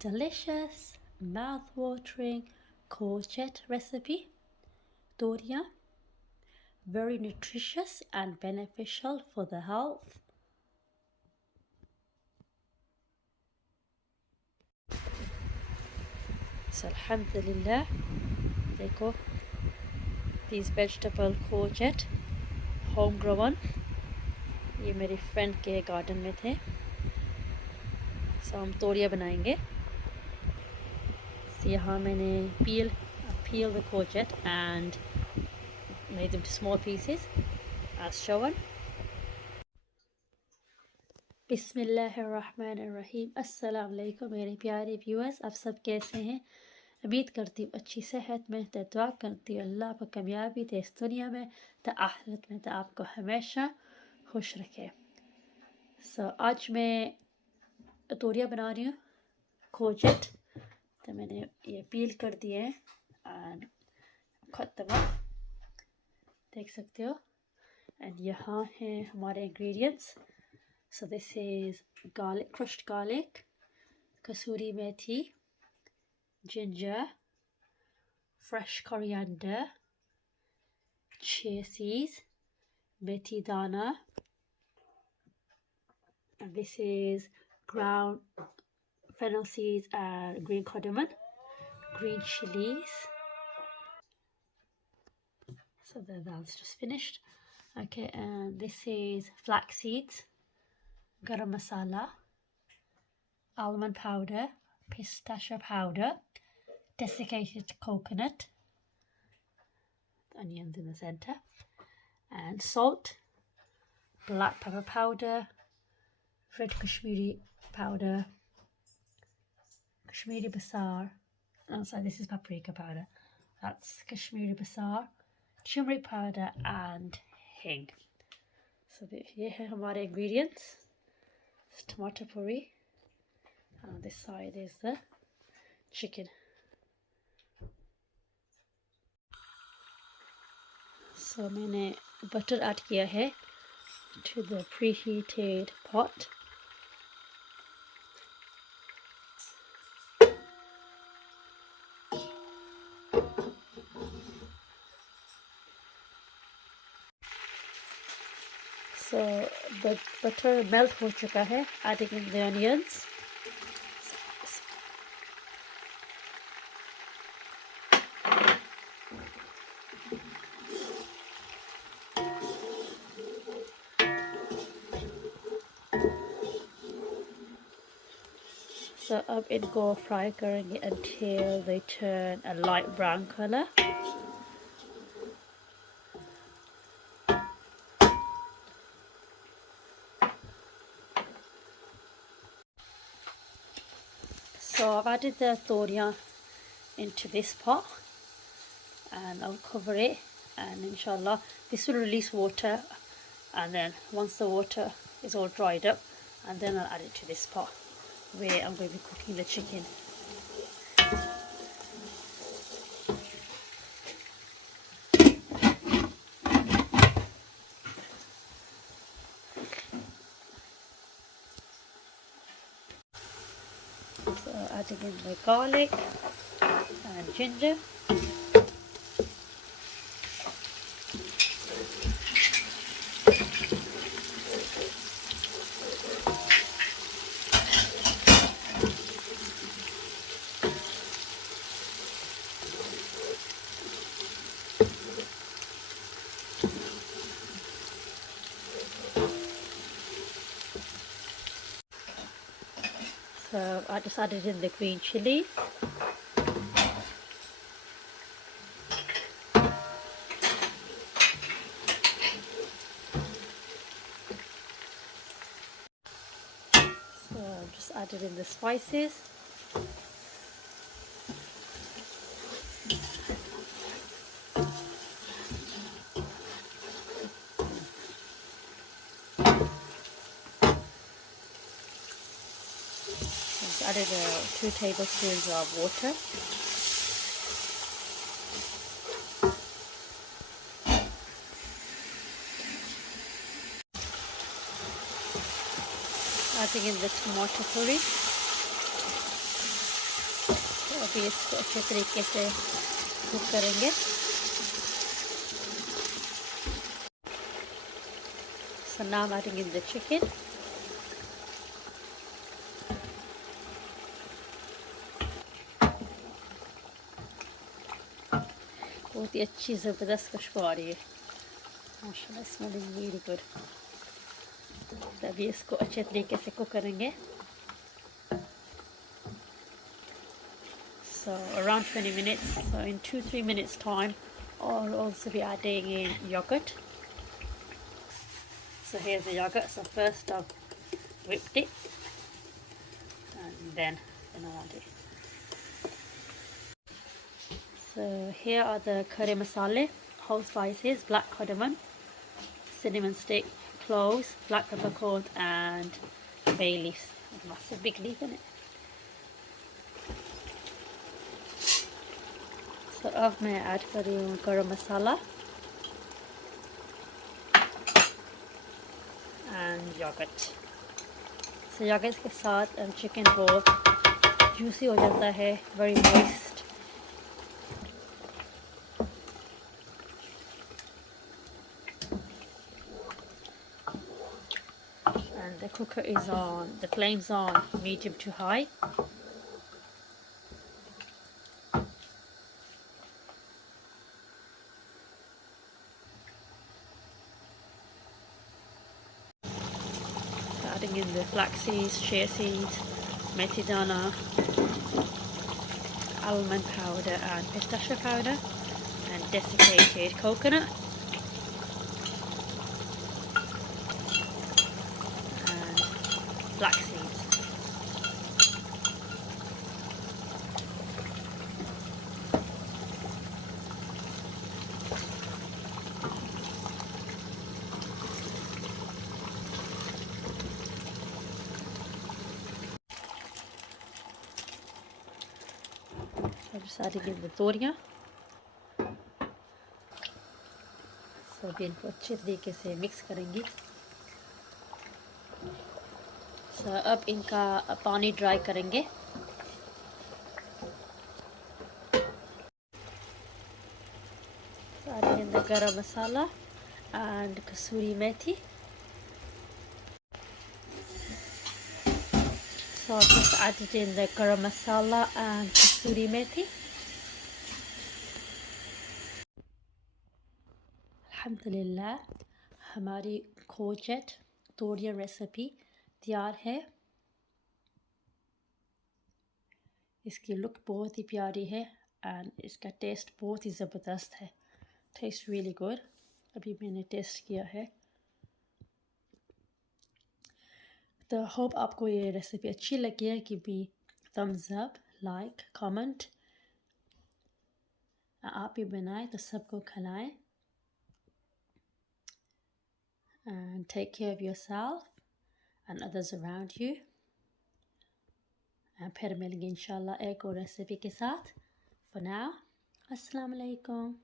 delicious, mouth-watering courgette recipe. Toria, very nutritious and beneficial for the health. So alhamdulillah, देखो, these vegetable courgette homegrown, ये मेरी friend के garden में थे. So हम तोरिया बनाएंगे. So यहाँ मैंने peel the courgette and made them to small pieces as shown. बिस्मिल्लाहिर्रहमानिर्रहीम. अस्सलाम वालेकुम मेरे प्यारे व्यूअर्स, आप सब कैसे हैं? उम्मीद करती हूँ अच्छी सेहत में. तो दुआ करती हूँ अल्लाह आपको कामयाबी दे इस दुनिया में तो आखिरत में, तो आपको हमेशा खुश रखे. आज मैं तोरिया बना रही हूँ कोर्जेट. तो मैंने ये पील कर दिए हैं एंड ख़त्म, देख सकते हो. एंड यहाँ हैं हमारे ingredients. So this is garlic, crushed garlic, kasuri methi, ginger, fresh coriander, chia seeds, methi dana, and this is ground fennel seeds and green cardamom, green chilies. So that's just finished. Okay, and this is flax seeds, garam masala, almond powder, pistachio powder, desiccated coconut, onions in the center, and salt, black pepper powder, red Kashmiri powder, Kashmiri basar. Oh, sorry, this is paprika powder. That's Kashmiri basar, turmeric powder, and hing. So here are हमारे ingredients. It's tomato puree. And this side is the chicken. So मैंने butter add किया है to the preheated pot. So the butter melt हो चुका है. Adding in the onions. So अब इनको fry करेंगे until they turn a light brown color. So I've added the toria into this pot and I'll cover it, and inshallah this will release water, and then once the water is all dried up, and then I'll add it to this pot where I'm going to be cooking the chicken. So adding in the garlic and ginger. So I just added in the green chilies. So I've just added in the spices. Added 2 tablespoons of water. Adding in the tomato puree. अभी इसको अच्छे तरीके से cook करेंगे। So now I'm adding in the chicken. बहुत ही अच्छी ज़बरदस्त खुशबू आ रही है माशाल्लाह, स्मेलिंग वेरी गुड। तो अभी इसको अच्छे तरीके से कुक करेंगे। So around 20 minutes. So in 2-3 minutes time I'll also be adding in yogurt. So here's the yogurt. So first I've whipped it and then I'll add it. So here are the curry masala, whole spices, black cardamom, cinnamon stick, cloves, black peppercorns and bay leaves. A massive big leaf in it. So अब मैं add कर रही हूँ गरम मसाला and yogurt. So yogurt के साथ chicken बहुत juicy हो जाता है, very moist. And the cooker is on, the flame's on medium to high. Adding in the flax seeds, chia seeds, methi dana, almond powder and pistachio powder, and desiccated coconut, and flax seeds. I'm just adding in the Toriya. So अभी इनको अच्छे तरीके से mix करेंगी। So अब इनका पानी dry करेंगे। So adding in the garam masala and kasuri methi. So I've just added in the garam masala and kasuri methi. अल्हम्दुलिल्लाह हमारी कोरजेट तोरिया रेसिपी तैयार है। इसकी लुक बहुत ही प्यारी है एंड इसका टेस्ट बहुत ही ज़बरदस्त है। Test really good. अभी मैंने टेस्ट किया है। तो होप आपको ये रेसिपी अच्छी लगी है। Give me thumbs up, like, comment. आप भी बनाएं तो सबको खिलाएं। And take care of yourself and others around you. And फिर मिलेंगे इंशाल्लाह एक और रेसिपी के साथ। For now, अस्सलाम वालेकुम।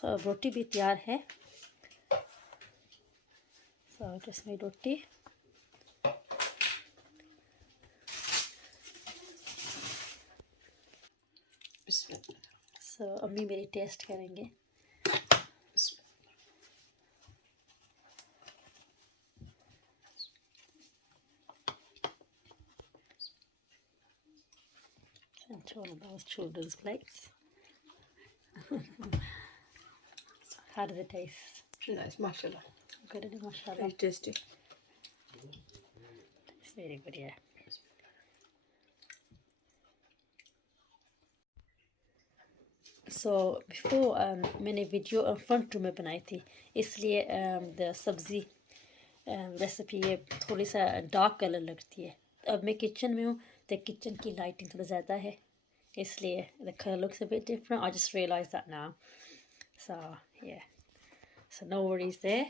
So रोटी भी तैयार है। So just made रोटी। So अम्मी मेरी टेस्ट करेंगे। Control those children's plates. How does it taste? Nice, mashallah. Good, isn't it? Mashallah. Very tasty. It's very good, yeah. So before मैंने वीडियो फ्रंट रूम में बनाई थी, इसलिए द सब्ज़ी recipe ये थोड़ी सा डार्क कलर लगती है। अब मैं किचन में हूँ तो किचन की लाइटिंग थोड़ा ज़्यादा है, इसलिए the color looks a bit different. I just realized that now. So yeah, so no worries there.